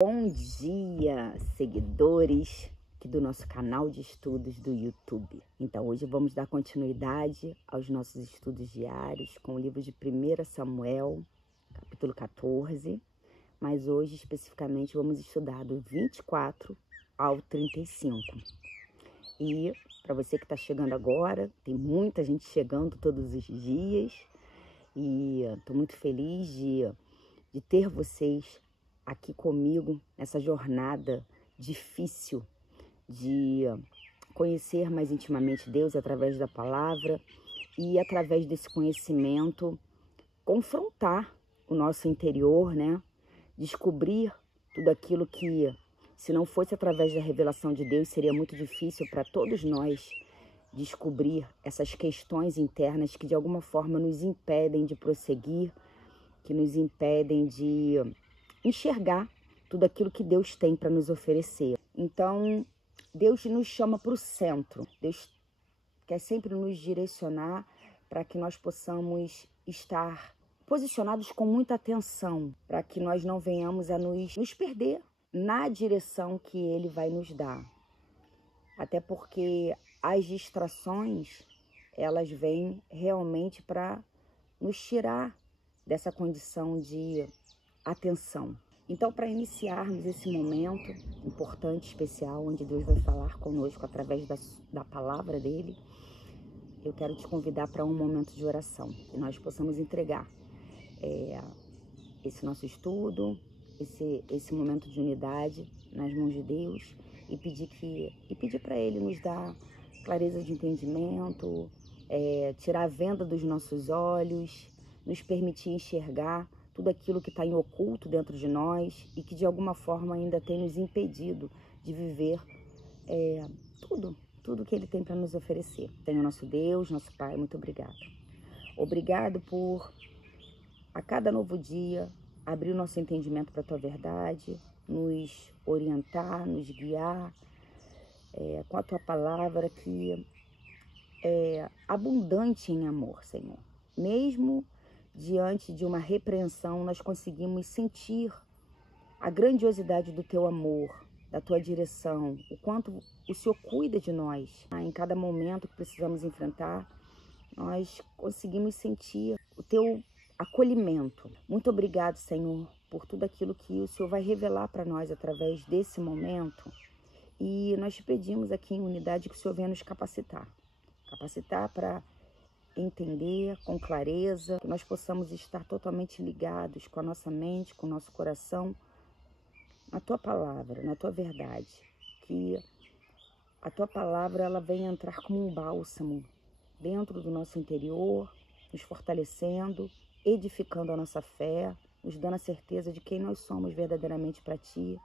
Bom dia, seguidores aqui do nosso canal de estudos do YouTube. Então, hoje vamos dar continuidade aos nossos estudos diários com o livro de 1 Samuel, capítulo 14. Mas hoje, especificamente, vamos estudar do 24 ao 35. E, para você que está chegando agora, tem muita gente chegando todos os dias. E estou muito feliz de ter vocês aqui comigo nessa jornada difícil de conhecer mais intimamente Deus através da palavra e através desse conhecimento confrontar o nosso interior, né? Descobrir tudo aquilo que, se não fosse através da revelação de Deus, seria muito difícil para todos nós descobrir essas questões internas que de alguma forma nos impedem de prosseguir, que nos impedem de enxergar tudo aquilo que Deus tem para nos oferecer. Então, Deus nos chama para o centro. Deus quer sempre nos direcionar para que nós possamos estar posicionados com muita atenção, para que nós não venhamos a nos perder na direção que Ele vai nos dar. Até porque as distrações, elas vêm realmente para nos tirar dessa condição de atenção. Então, para iniciarmos esse momento importante, especial, onde Deus vai falar conosco através da palavra dele, eu quero te convidar para um momento de oração, que nós possamos entregar esse nosso estudo, esse momento de unidade nas mãos de Deus e pedir para Ele nos dar clareza de entendimento, tirar a venda dos nossos olhos, nos permitir enxergar tudo aquilo que está em oculto dentro de nós e que de alguma forma ainda tem nos impedido de viver tudo que Ele tem para nos oferecer. Tenha nosso Deus, nosso Pai, muito obrigado. Obrigado por, a cada novo dia, abrir o nosso entendimento para a Tua verdade, nos orientar, nos guiar com a Tua palavra que é abundante em amor, Senhor. Mesmo diante de uma repreensão, nós conseguimos sentir a grandiosidade do Teu amor, da Tua direção, o quanto o Senhor cuida de nós. Em cada momento que precisamos enfrentar, nós conseguimos sentir o Teu acolhimento. Muito obrigado, Senhor, por tudo aquilo que o Senhor vai revelar para nós através desse momento. E nós te pedimos aqui em unidade que o Senhor venha nos capacitar para entender com clareza, que nós possamos estar totalmente ligados com a nossa mente, com o nosso coração, na Tua palavra, na Tua verdade. Que a Tua palavra ela venha entrar como um bálsamo dentro do nosso interior, nos fortalecendo, edificando a nossa fé, nos dando a certeza de quem nós somos verdadeiramente para Ti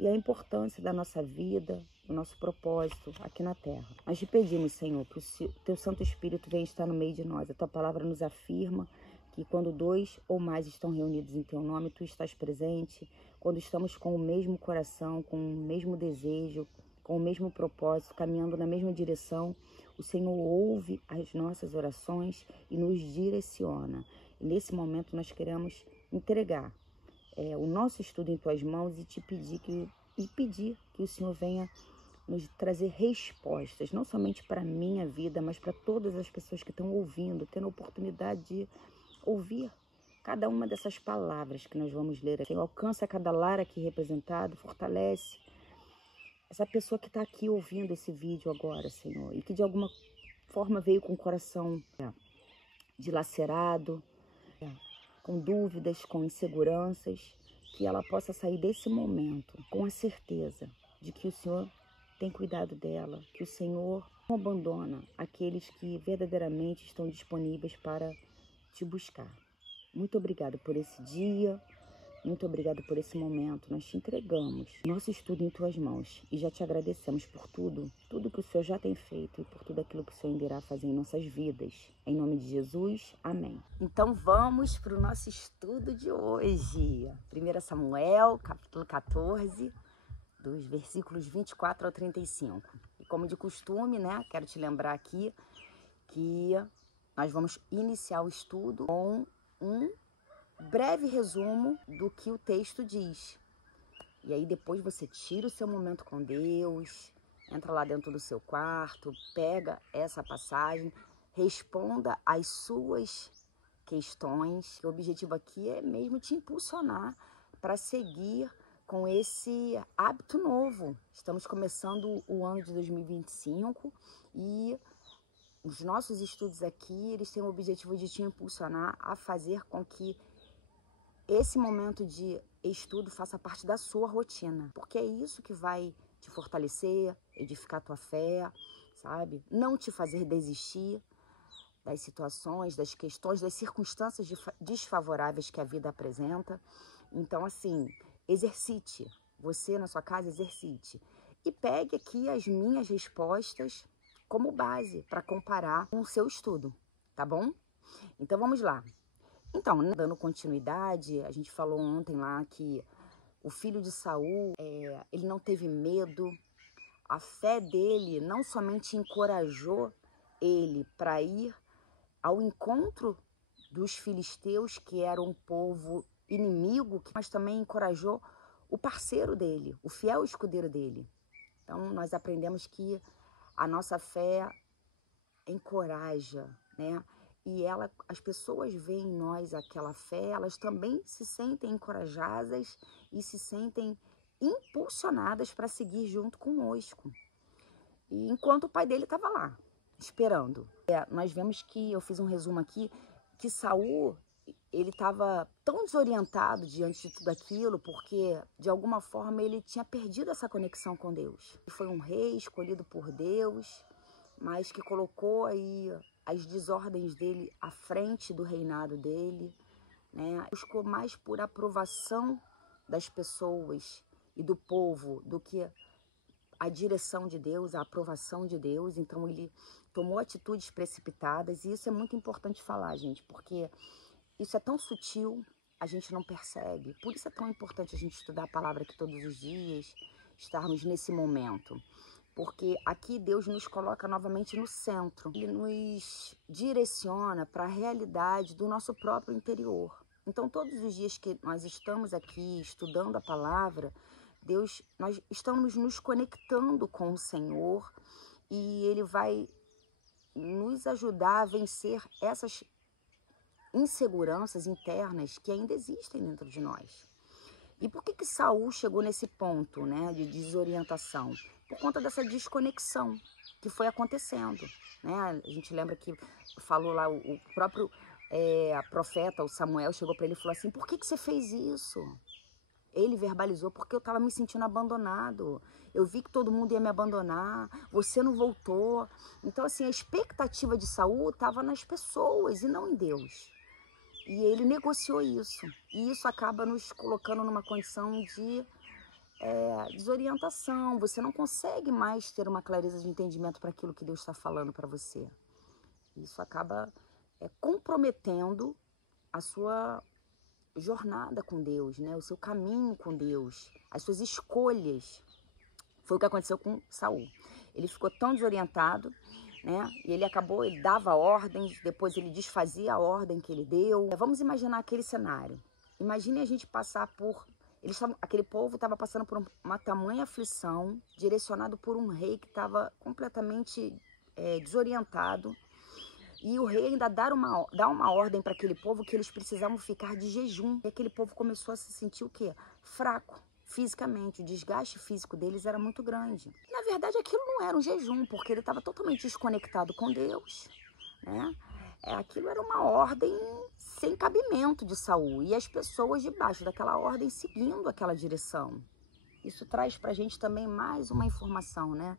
e a importância da nossa vida, do nosso propósito aqui na Terra. Nós te pedimos, Senhor, que o Teu Santo Espírito venha estar no meio de nós. A Tua palavra nos afirma que quando 2 ou mais estão reunidos em Teu nome, Tu estás presente. Quando estamos com o mesmo coração, com o mesmo desejo, com o mesmo propósito, caminhando na mesma direção, o Senhor ouve as nossas orações e nos direciona. E nesse momento nós queremos entregar o nosso estudo em Tuas mãos e pedir que o Senhor venha nos trazer respostas, não somente para a minha vida, mas para todas as pessoas que estão ouvindo, tendo a oportunidade de ouvir cada uma dessas palavras que nós vamos ler aqui. Alcança cada lar aqui representado, fortalece essa pessoa que está aqui ouvindo esse vídeo agora, Senhor, e que de alguma forma veio com o coração dilacerado, com dúvidas, com inseguranças, que ela possa sair desse momento com a certeza de que o Senhor tem cuidado dela, que o Senhor não abandona aqueles que verdadeiramente estão disponíveis para Te buscar. Muito obrigado por esse dia, muito obrigado por esse momento. Nós Te entregamos nosso estudo em Tuas mãos e já Te agradecemos por tudo que o Senhor já tem feito e por tudo aquilo que o Senhor ainda irá fazer em nossas vidas. Em nome de Jesus, amém. Então vamos para o nosso estudo de hoje. 1 Samuel, capítulo 14, dos versículos 24 ao 35. E como de costume, né, quero te lembrar aqui que nós vamos iniciar o estudo com um breve resumo do que o texto diz. E aí depois você tira o seu momento com Deus, entra lá dentro do seu quarto, pega essa passagem, responda às suas questões. O objetivo aqui é mesmo te impulsionar para seguir com esse hábito novo. Estamos começando o ano de 2025 e os nossos estudos aqui, eles têm o objetivo de te impulsionar a fazer com que esse momento de estudo faça parte da sua rotina, porque é isso que vai te fortalecer, edificar a tua fé, sabe? Não te fazer desistir das situações, das questões, das circunstâncias desfavoráveis que a vida apresenta. Então, assim, exercite. Você na sua casa, exercite. E pegue aqui as minhas respostas como base para comparar com o seu estudo, tá bom? Então, vamos lá. Então, né, dando continuidade, a gente falou ontem lá que o filho de Saul, ele não teve medo. A fé dele não somente encorajou ele para ir ao encontro dos filisteus, que era um povo inimigo, mas também encorajou o parceiro dele, o fiel escudeiro dele. Então, nós aprendemos que a nossa fé encoraja, né? E as pessoas veem em nós aquela fé, elas também se sentem encorajadas e se sentem impulsionadas para seguir junto conosco. E enquanto o pai dele estava lá, esperando. Nós vemos que, eu fiz um resumo aqui, que Saul, ele estava tão desorientado diante de tudo aquilo, porque de alguma forma ele tinha perdido essa conexão com Deus. Ele foi um rei escolhido por Deus, mas que colocou aí as desordens dele à frente do reinado dele, né? Buscou mais por aprovação das pessoas e do povo do que a direção de Deus, a aprovação de Deus. Então ele tomou atitudes precipitadas, e isso é muito importante falar, gente, porque isso é tão sutil, a gente não percebe. Por isso é tão importante a gente estudar a palavra aqui todos os dias, estarmos nesse momento. Porque aqui Deus nos coloca novamente no centro. Ele nos direciona para a realidade do nosso próprio interior. Então, todos os dias que nós estamos aqui estudando a palavra, nós estamos nos conectando com o Senhor, e Ele vai nos ajudar a vencer essas inseguranças internas que ainda existem dentro de nós. E por que Saul chegou nesse ponto, né, de desorientação? Por conta dessa desconexão que foi acontecendo, né? A gente lembra que falou lá, o próprio profeta, o Samuel, chegou para ele e falou assim: por que você fez isso? Ele verbalizou: porque eu estava me sentindo abandonado. Eu vi que todo mundo ia me abandonar, você não voltou. Então, assim, a expectativa de Saul estava nas pessoas e não em Deus. E ele negociou isso. E isso acaba nos colocando numa condição de desorientação. Você não consegue mais ter uma clareza de entendimento para aquilo que Deus está falando para você. Isso acaba comprometendo a sua jornada com Deus, né? O seu caminho com Deus, as suas escolhas. Foi o que aconteceu com Saul. Ele ficou tão desorientado, né? E ele dava ordens, depois ele desfazia a ordem que ele deu. Vamos imaginar aquele cenário. Imagine a gente passar por... aquele povo estava passando por uma tamanha aflição, direcionado por um rei que estava completamente desorientado. E o rei ainda dá uma ordem para aquele povo que eles precisavam ficar de jejum. E aquele povo começou a se sentir o quê? Fraco. Fisicamente, o desgaste físico deles era muito grande. Na verdade, aquilo não era um jejum, porque ele estava totalmente desconectado com Deus, né? Aquilo era uma ordem sem cabimento de Saul, e as pessoas debaixo daquela ordem seguindo aquela direção. Isso traz para a gente também mais uma informação, né?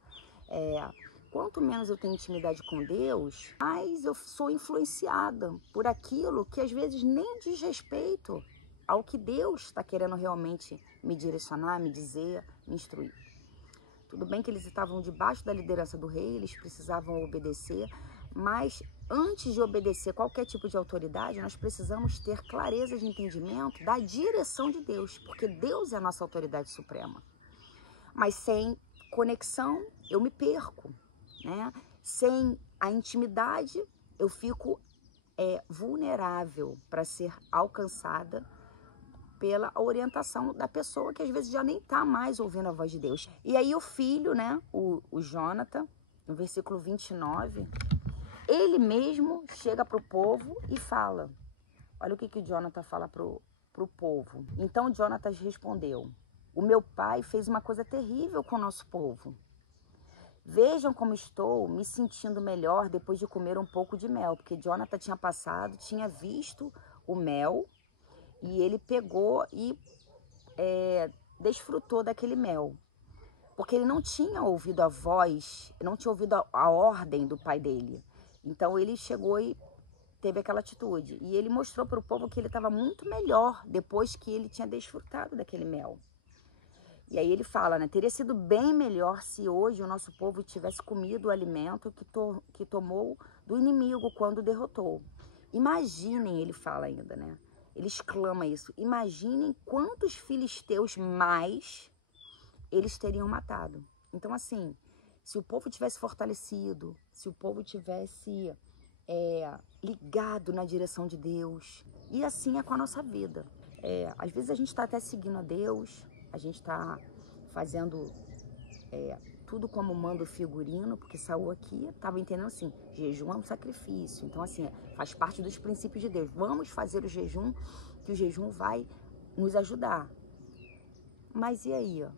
Quanto menos eu tenho intimidade com Deus, mais eu sou influenciada por aquilo que às vezes nem diz respeito ao que Deus está querendo realmente me direcionar, me dizer, me instruir. Tudo bem que eles estavam debaixo da liderança do rei, eles precisavam obedecer, mas antes de obedecer qualquer tipo de autoridade, nós precisamos ter clareza de entendimento da direção de Deus, porque Deus é a nossa autoridade suprema. Mas sem conexão, eu me perco, né? Sem a intimidade, eu fico vulnerável para ser alcançada pela orientação da pessoa que às vezes já nem está mais ouvindo a voz de Deus. E aí o filho, né, o Jonathan, no versículo 29, ele mesmo chega para o povo e fala. Olha o que Jonathan fala para o povo. Então Jonathan respondeu: o meu pai fez uma coisa terrível com o nosso povo. Vejam como estou me sentindo melhor depois de comer um pouco de mel. Porque Jonathan tinha visto o mel e ele pegou e desfrutou daquele mel. Porque ele não tinha ouvido a voz, não tinha ouvido a ordem do pai dele. Então ele chegou e teve aquela atitude. E ele mostrou para o povo que ele estava muito melhor depois que ele tinha desfrutado daquele mel. E aí ele fala, né? Teria sido bem melhor se hoje o nosso povo tivesse comido o alimento que tomou do inimigo quando derrotou. Imaginem, ele fala ainda, né? Ele exclama isso. Imaginem quantos filisteus mais eles teriam matado. Então, assim, se o povo tivesse fortalecido, se o povo tivesse ligado na direção de Deus, e assim é com a nossa vida. Às vezes a gente está até seguindo a Deus, a gente está fazendo tudo como manda o figurino, porque Saul aqui estava entendendo assim, jejum é um sacrifício. Então, assim, faz parte dos princípios de Deus. Vamos fazer o jejum, que o jejum vai nos ajudar. Mas e aí, ó?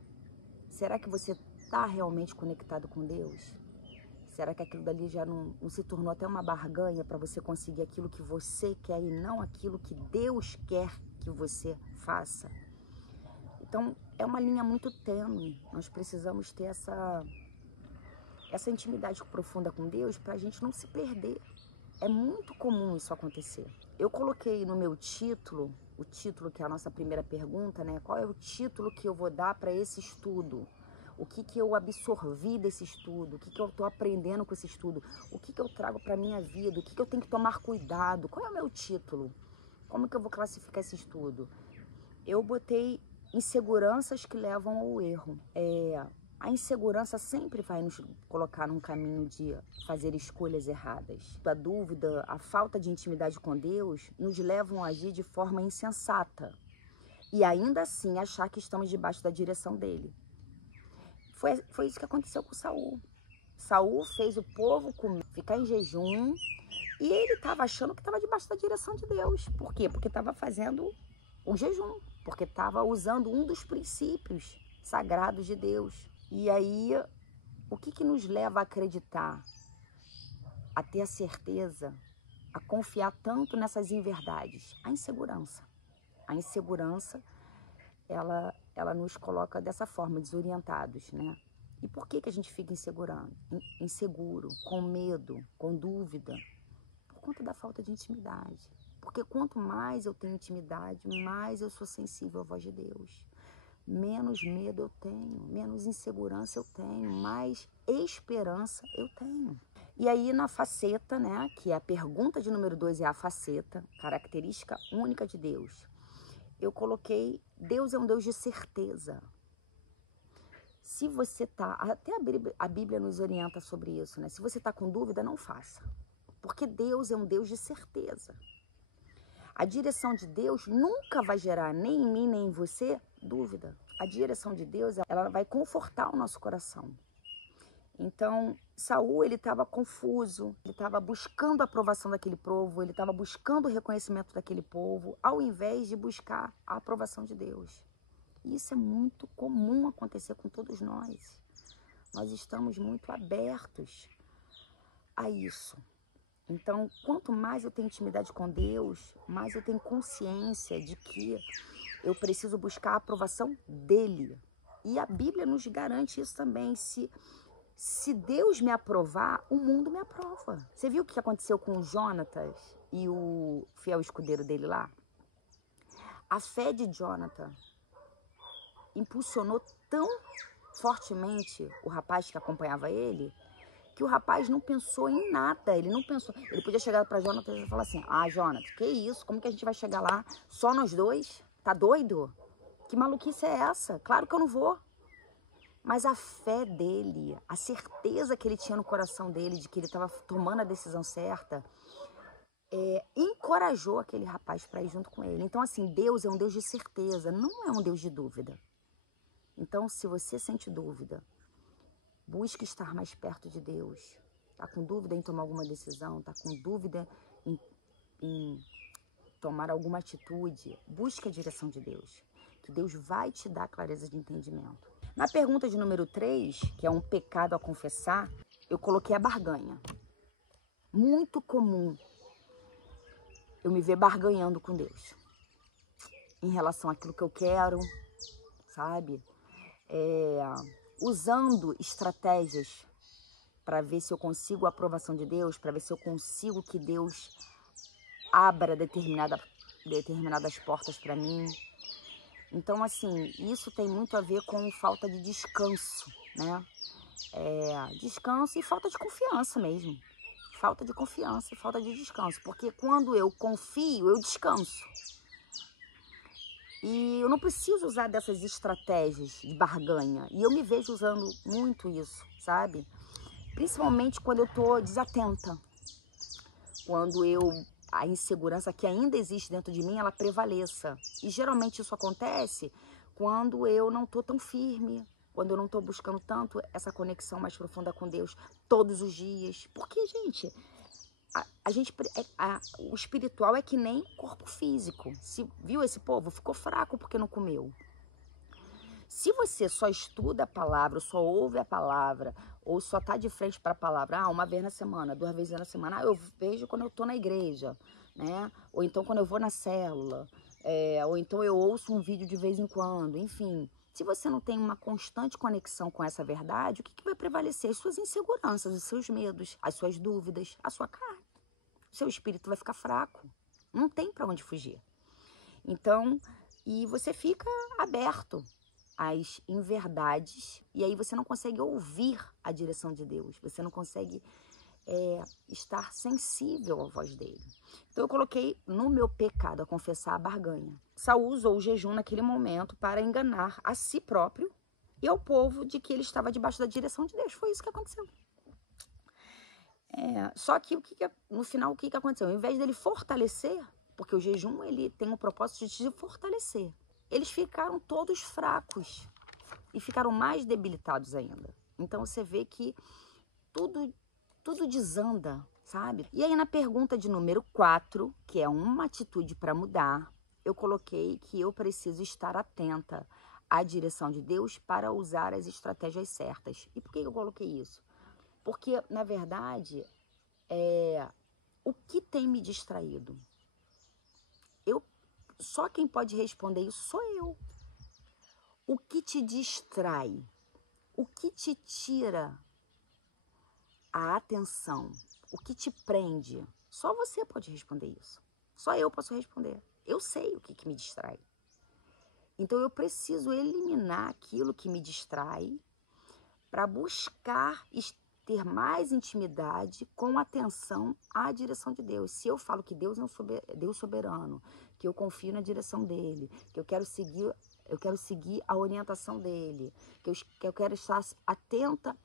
Será que você está realmente conectado com Deus? Será que aquilo dali já não se tornou até uma barganha para você conseguir aquilo que você quer e não aquilo que Deus quer que você faça? Então, é uma linha muito tênue. Nós precisamos ter essa intimidade profunda com Deus para a gente não se perder. É muito comum isso acontecer. Eu coloquei no meu título, o título que é a nossa primeira pergunta, né? Qual é o título que eu vou dar para esse estudo? O que eu absorvi desse estudo? O que eu estou aprendendo com esse estudo? O que eu trago para a minha vida? O que eu tenho que tomar cuidado? Qual é o meu título? Como que eu vou classificar esse estudo? Eu botei inseguranças que levam ao erro. A insegurança sempre vai nos colocar num caminho de fazer escolhas erradas. A dúvida, a falta de intimidade com Deus nos levam a agir de forma insensata e ainda assim achar que estamos debaixo da direção dele. Foi isso que aconteceu com Saul. Saul fez o povo ficar em jejum e ele estava achando que estava debaixo da direção de Deus. Por quê? Porque estava fazendo o jejum, porque estava usando um dos princípios sagrados de Deus. E aí, o que nos leva a acreditar, a ter a certeza, a confiar tanto nessas inverdades? A insegurança. A insegurança, ela nos coloca dessa forma, desorientados, né? E por que a gente fica inseguro, com medo, com dúvida? Por conta da falta de intimidade. Porque quanto mais eu tenho intimidade, mais eu sou sensível à voz de Deus. Menos medo eu tenho, menos insegurança eu tenho, mais esperança eu tenho. E aí na faceta, né, que é a pergunta de número 2 é a faceta, característica única de Deus. Eu coloquei, Deus é um Deus de certeza. Se você tá, até a Bíblia nos orienta sobre isso, né? Se você tá com dúvida, não faça. Porque Deus é um Deus de certeza. A direção de Deus nunca vai gerar nem em mim, nem em você dúvida. A direção de Deus, ela vai confortar o nosso coração. Então, Saul, ele estava confuso, ele estava buscando a aprovação daquele povo, ele estava buscando o reconhecimento daquele povo, ao invés de buscar a aprovação de Deus. E isso é muito comum acontecer com todos nós. Nós estamos muito abertos a isso. Então, quanto mais eu tenho intimidade com Deus, mais eu tenho consciência de que eu preciso buscar a aprovação dele. E a Bíblia nos garante isso também. Se Deus me aprovar, o mundo me aprova. Você viu o que aconteceu com o Jonatas e o fiel escudeiro dele lá? A fé de Jonathan impulsionou tão fortemente o rapaz que acompanhava ele, que o rapaz não pensou em nada, ele não pensou. Ele podia chegar para Jonathan e falar assim: ah, Jonathan, que isso? Como que a gente vai chegar lá só nós dois? Tá doido? Que maluquice é essa? Claro que eu não vou. Mas a fé dele, a certeza que ele tinha no coração dele de que ele estava tomando a decisão certa, encorajou aquele rapaz para ir junto com ele. Então, assim, Deus é um Deus de certeza, não é um Deus de dúvida. Então, se você sente dúvida, busque estar mais perto de Deus. Tá com dúvida em tomar alguma decisão, tá com dúvida em tomar alguma atitude, busque a direção de Deus, que Deus vai te dar clareza de entendimento. Na pergunta de número 3, que é um pecado a confessar, eu coloquei a barganha. Muito comum eu me ver barganhando com Deus em relação àquilo que eu quero, sabe? Usando estratégias para ver se eu consigo a aprovação de Deus, para ver se eu consigo que Deus abra determinadas portas para mim. Então, assim, isso tem muito a ver com falta de descanso, né? Descanso e falta de confiança mesmo. Falta de confiança e falta de descanso. Porque quando eu confio, eu descanso. E eu não preciso usar dessas estratégias de barganha. E eu me vejo usando muito isso, sabe? Principalmente quando eu tô desatenta. Quando a insegurança que ainda existe dentro de mim, ela prevaleça. E geralmente isso acontece quando eu não tô tão firme, quando eu não tô buscando tanto essa conexão mais profunda com Deus todos os dias. Porque, gente, o espiritual é que nem corpo físico. Viu esse povo? Ficou fraco porque não comeu. Se você só estuda a palavra, só ouve a palavra, ou só tá de frente para a palavra, uma vez na semana, 2 vezes na semana, eu vejo quando eu tô na igreja, né? Ou então quando eu vou na célula, ou então eu ouço um vídeo de vez em quando, enfim. Se você não tem uma constante conexão com essa verdade, o que vai prevalecer? As suas inseguranças, os seus medos, as suas dúvidas, a sua carne. O seu espírito vai ficar fraco. Não tem para onde fugir. Então, e você fica aberto às inverdades, e aí você não consegue ouvir a direção de Deus, você não consegue estar sensível à voz dele. Então eu coloquei no meu pecado a confessar a barganha. Saul usou o jejum naquele momento para enganar a si próprio e ao povo de que ele estava debaixo da direção de Deus. Foi isso que aconteceu. Só que no final o que aconteceu? Ao invés dele fortalecer, porque o jejum ele tem o propósito de te fortalecer, eles ficaram todos fracos e ficaram mais debilitados ainda. Então você vê que tudo desanda, sabe? E aí na pergunta de número 4, que é uma atitude para mudar, eu coloquei que eu preciso estar atenta à direção de Deus para usar as estratégias certas. E por que eu coloquei isso? Porque, na verdade, o que tem me distraído? Só quem pode responder isso sou eu. O que te distrai? O que te tira a atenção? O que te prende? Só você pode responder isso. Só eu posso responder. Eu sei o que me distrai. Então eu preciso eliminar aquilo que me distrai para buscar ter mais intimidade com atenção à direção de Deus. Se eu falo que Deus é um Deus soberano, que eu confio na direção dele, que eu quero seguir a orientação dele, que eu quero estar atenta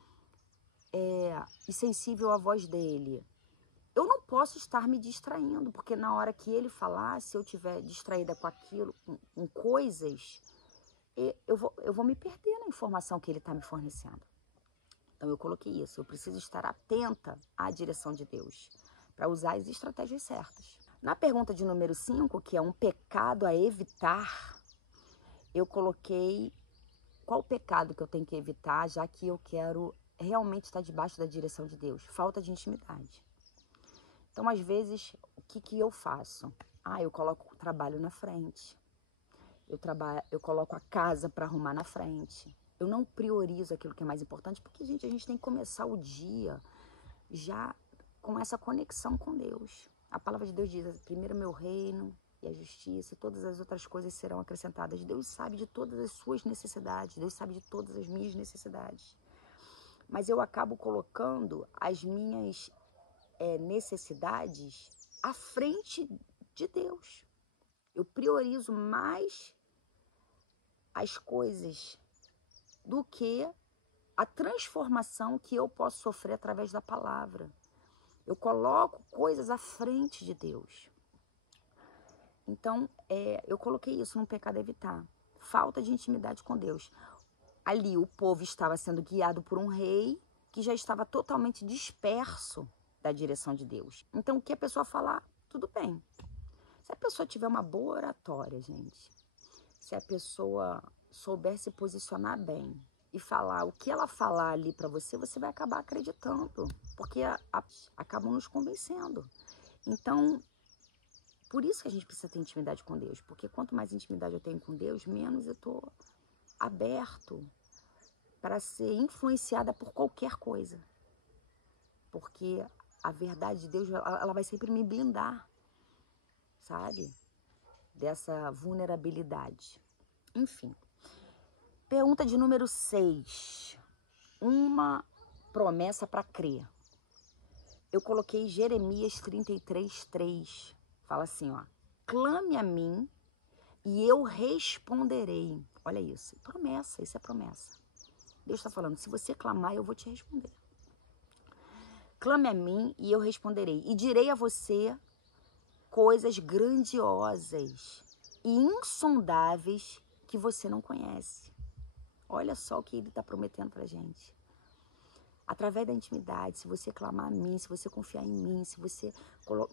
e sensível à voz dele, eu não posso estar me distraindo, porque na hora que ele falar, se eu estiver distraída com aquilo, com coisas, eu vou me perder na informação que ele está me fornecendo. Então eu coloquei isso, eu preciso estar atenta à direção de Deus, para usar as estratégias certas. Na pergunta de número 5, que é um pecado a evitar, eu coloquei qual pecado que eu tenho que evitar, já que eu quero realmente estar debaixo da direção de Deus. Falta de intimidade. Então, às vezes, o que eu faço? Eu coloco o trabalho na frente. Eu coloco a casa para arrumar na frente. Eu não priorizo aquilo que é mais importante, porque, gente, a gente tem que começar o dia já com essa conexão com Deus. A palavra de Deus diz, primeiro meu reino e a justiça, e todas as outras coisas serão acrescentadas. Deus sabe de todas as suas necessidades, Deus sabe de todas as minhas necessidades. Mas eu acabo colocando as minhas necessidades à frente de Deus. Eu priorizo mais as coisas do que a transformação que eu posso sofrer através da palavra. Eu coloco coisas à frente de Deus. Então, eu coloquei isso num pecado a evitar. Falta de intimidade com Deus. Ali o povo estava sendo guiado por um rei que já estava totalmente disperso da direção de Deus. Então, o que a pessoa falar, tudo bem. Se a pessoa tiver uma boa oratória, gente, se a pessoa souber se posicionar bem e falar o que ela falar ali para você, você vai acabar acreditando, porque acabam nos convencendo. Então, por isso que a gente precisa ter intimidade com Deus, porque quanto mais intimidade eu tenho com Deus, menos eu estou aberto para ser influenciada por qualquer coisa. Porque a verdade de Deus, ela vai sempre me blindar, sabe? Dessa vulnerabilidade. Enfim. Pergunta de número 6. Uma promessa para crer. Eu coloquei Jeremias 33:3. Fala assim, ó. Clame a mim e eu responderei. Olha isso. Promessa, isso é promessa. Deus está falando, se você clamar, eu vou te responder. Clame a mim e eu responderei. E direi a você coisas grandiosas e insondáveis que você não conhece. Olha só o que ele está prometendo pra gente. Através da intimidade, se você clamar a mim, se você confiar em mim, se você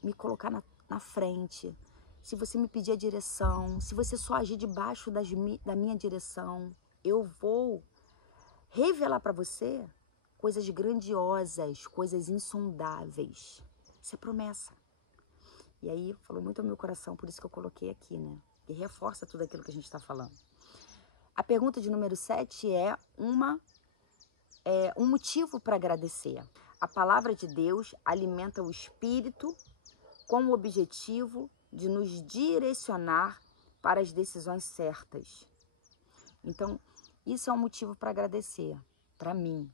me colocar na frente, se você me pedir a direção, se você só agir debaixo da minha direção, eu vou revelar para você coisas grandiosas, coisas insondáveis. Isso é promessa. E aí, falou muito ao meu coração, por isso que eu coloquei aqui, né? E reforça tudo aquilo que a gente está falando. A pergunta de número 7 é um motivo para agradecer. A palavra de Deus alimenta o espírito com o objetivo de nos direcionar para as decisões certas. Então, isso é um motivo para agradecer, para mim.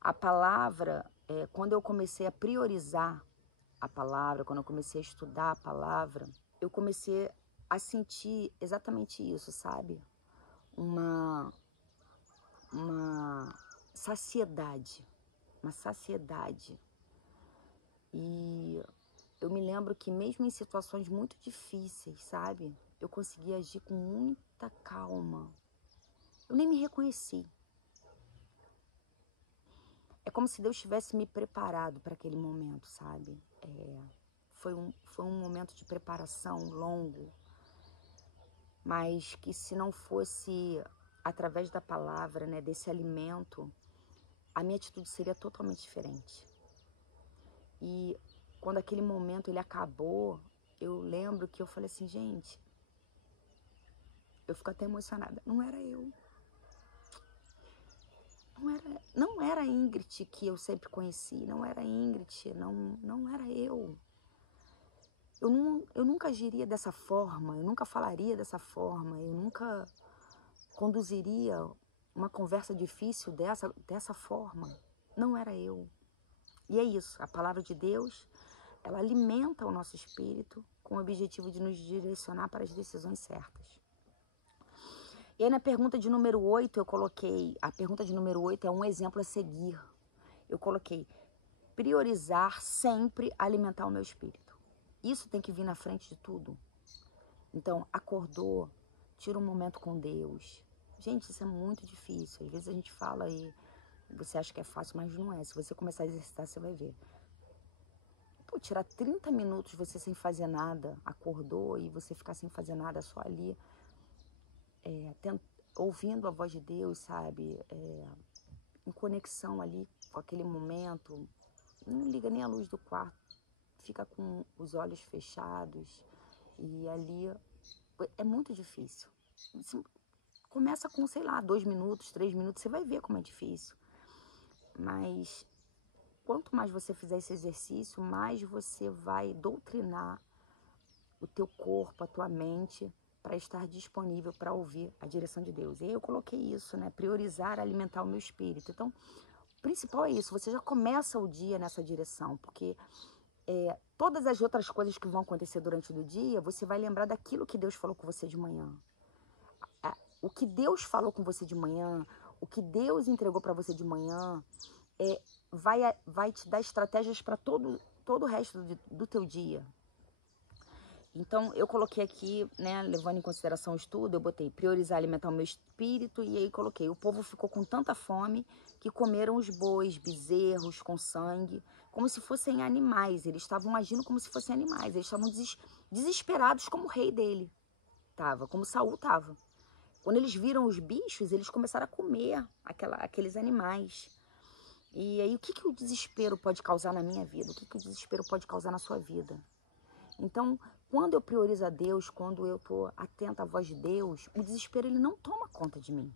A palavra, quando eu comecei a priorizar a palavra, quando eu comecei a estudar a palavra, eu comecei a sentir exatamente isso, sabe? Uma saciedade, E eu me lembro que mesmo em situações muito difíceis, sabe? Eu conseguia agir com muita calma. Eu nem me reconheci. É como se Deus tivesse me preparado para aquele momento, sabe? Foi um momento de preparação longo, mas que se não fosse através da palavra, né, desse alimento, a minha atitude seria totalmente diferente. E quando aquele momento ele acabou, eu lembro que eu falei assim, gente, eu fico até emocionada. Não era eu. Não era a Ingrid que eu sempre conheci. Não era a Ingrid, não era eu. Eu nunca agiria dessa forma, eu nunca falaria dessa forma, eu nunca conduziria uma conversa difícil dessa forma. Não era eu. E é isso, a palavra de Deus, ela alimenta o nosso espírito com o objetivo de nos direcionar para as decisões certas. E aí na pergunta de número 8, eu coloquei, a pergunta de número 8 é um exemplo a seguir. Eu coloquei, priorizar sempre alimentar o meu espírito. Isso tem que vir na frente de tudo. Então, acordou, tira um momento com Deus. Gente, isso é muito difícil. Às vezes a gente fala e você acha que é fácil, mas não é. Se você começar a exercitar, você vai ver. Pô, tirar 30 minutos você sem fazer nada, acordou e você ficar sem fazer nada só ali, ouvindo a voz de Deus, sabe? Em conexão ali com aquele momento. Não liga nem a luz do quarto, fica com os olhos fechados e ali é muito difícil. Começa com, sei lá, 2 minutos, 3 minutos, você vai ver como é difícil. Mas quanto mais você fizer esse exercício, mais você vai doutrinar o teu corpo, a tua mente, para estar disponível para ouvir a direção de Deus. E aí eu coloquei isso, né? Priorizar, alimentar o meu espírito. Então, o principal é isso, você já começa o dia nessa direção, porque todas as outras coisas que vão acontecer durante o dia, você vai lembrar daquilo que Deus falou com você de manhã. O que Deus falou com você de manhã, o que Deus entregou para você de manhã, vai te dar estratégias para todo o resto do teu dia. Então, eu coloquei aqui, né, levando em consideração o estudo, eu botei priorizar alimentar o meu espírito, e aí coloquei, o povo ficou com tanta fome que comeram os bois, bezerros com sangue, como se fossem animais, eles estavam agindo como se fossem animais, eles estavam desesperados como o rei dele estava, como Saul estava. Quando eles viram os bichos, eles começaram a comer aqueles animais. E aí, o que o desespero pode causar na minha vida? O que o desespero pode causar na sua vida? Então, quando eu priorizo a Deus, quando eu estou atenta à voz de Deus, o desespero ele não toma conta de mim.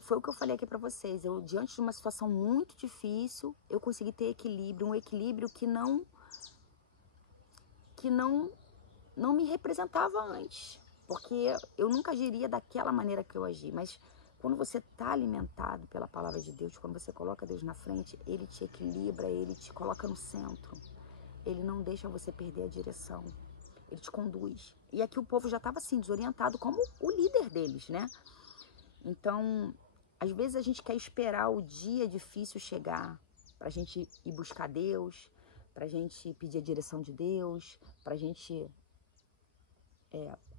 Foi o que eu falei aqui para vocês. Eu, diante de uma situação muito difícil, eu consegui ter equilíbrio, um equilíbrio que não me representava antes. Porque eu nunca agiria daquela maneira que eu agi. Mas quando você está alimentado pela palavra de Deus, quando você coloca Deus na frente, Ele te equilibra, Ele te coloca no centro. Ele não deixa você perder a direção. Ele te conduz. E aqui o povo já estava assim, desorientado como o líder deles, né? Então, às vezes a gente quer esperar o dia difícil chegar para a gente ir buscar Deus, para a gente pedir a direção de Deus, para a gente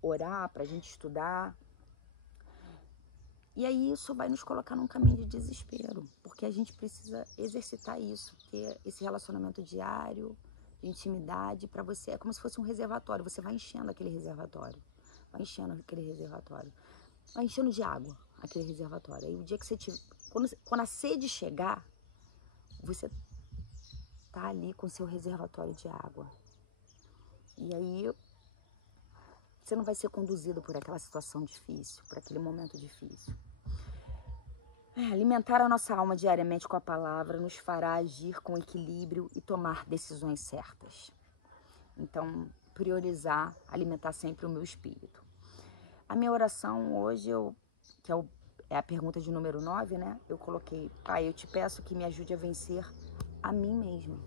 orar, para a gente estudar. E aí isso vai nos colocar num caminho de desespero, porque a gente precisa exercitar isso, ter esse relacionamento diário, de intimidade, para você, é como se fosse um reservatório, você vai enchendo aquele reservatório, vai enchendo aquele reservatório, vai enchendo de água aquele reservatório. Aí o dia que você tiver, quando a sede chegar, você tá ali com seu reservatório de água. E aí você não vai ser conduzido por aquela situação difícil, por aquele momento difícil. Alimentar a nossa alma diariamente com a palavra nos fará agir com equilíbrio e tomar decisões certas. Então, priorizar, alimentar sempre o meu espírito. A minha oração hoje, que é a pergunta de número 9, né? Eu coloquei, Pai, eu te peço que me ajude a vencer a mim mesma,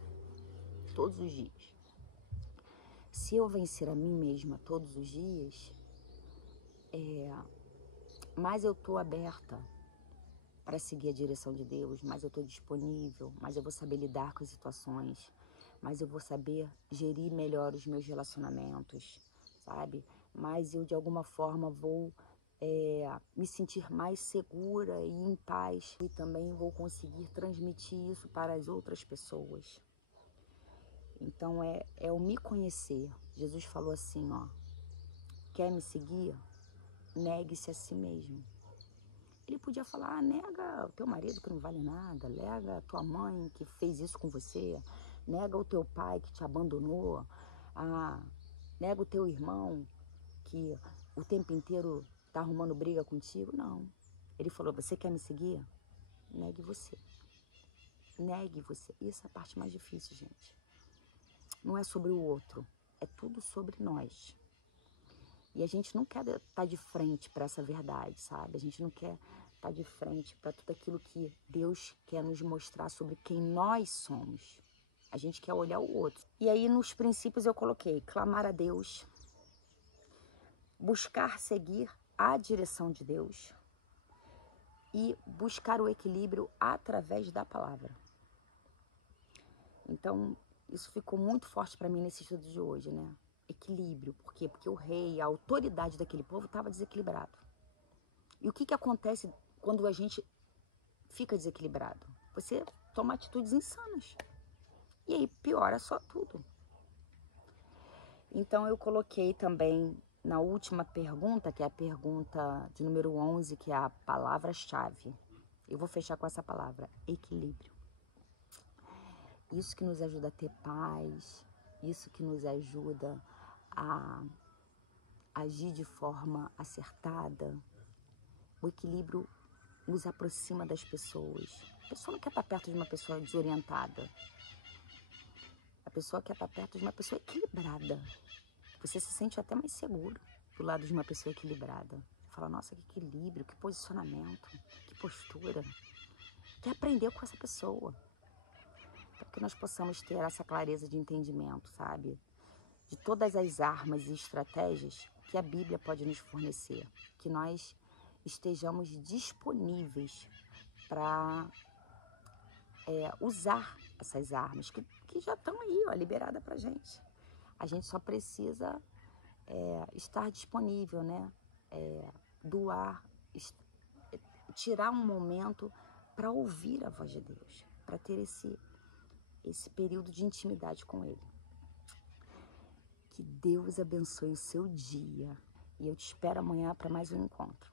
todos os dias. Se eu vencer a mim mesma todos os dias, mais eu estou aberta para seguir a direção de Deus, mais eu estou disponível, mais eu vou saber lidar com as situações, mais eu vou saber gerir melhor os meus relacionamentos, sabe? Mais eu, de alguma forma, vou me sentir mais segura e em paz. E também vou conseguir transmitir isso para as outras pessoas. Então, é o me conhecer. Jesus falou assim, ó, quer me seguir? Negue-se a si mesmo. Ele podia falar, nega o teu marido que não vale nada, nega a tua mãe que fez isso com você, nega o teu pai que te abandonou, nega o teu irmão que o tempo inteiro tá arrumando briga contigo. Não. Ele falou, você quer me seguir? Negue você. Negue você. Isso é a parte mais difícil, gente. Não é sobre o outro, é tudo sobre nós. E a gente não quer estar de frente para essa verdade, sabe? A gente não quer estar de frente para tudo aquilo que Deus quer nos mostrar sobre quem nós somos. A gente quer olhar o outro. E aí, nos princípios, eu coloquei clamar a Deus, buscar seguir a direção de Deus e buscar o equilíbrio através da palavra. Então, isso ficou muito forte para mim nesse estudo de hoje, né? Equilíbrio. Por quê? Porque o rei, a autoridade daquele povo estava desequilibrado. E o que acontece quando a gente fica desequilibrado? Você toma atitudes insanas. E aí piora só tudo. Então eu coloquei também na última pergunta, que é a pergunta de número 11, que é a palavra-chave. Eu vou fechar com essa palavra, equilíbrio. Isso que nos ajuda a ter paz, isso que nos ajuda a agir de forma acertada. O equilíbrio nos aproxima das pessoas. A pessoa não quer estar perto de uma pessoa desorientada. A pessoa quer estar perto de uma pessoa equilibrada. Você se sente até mais seguro do lado de uma pessoa equilibrada. Você fala, nossa, que equilíbrio, que posicionamento, que postura. Quer aprender com essa pessoa. Para que nós possamos ter essa clareza de entendimento, sabe? De todas as armas e estratégias que a Bíblia pode nos fornecer. Que nós estejamos disponíveis para usar essas armas que já estão aí, ó, liberada pra gente. A gente só precisa estar disponível, né? Doar, tirar um momento para ouvir a voz de Deus, para ter esse período de intimidade com Ele. Que Deus abençoe o seu dia e eu te espero amanhã para mais um encontro.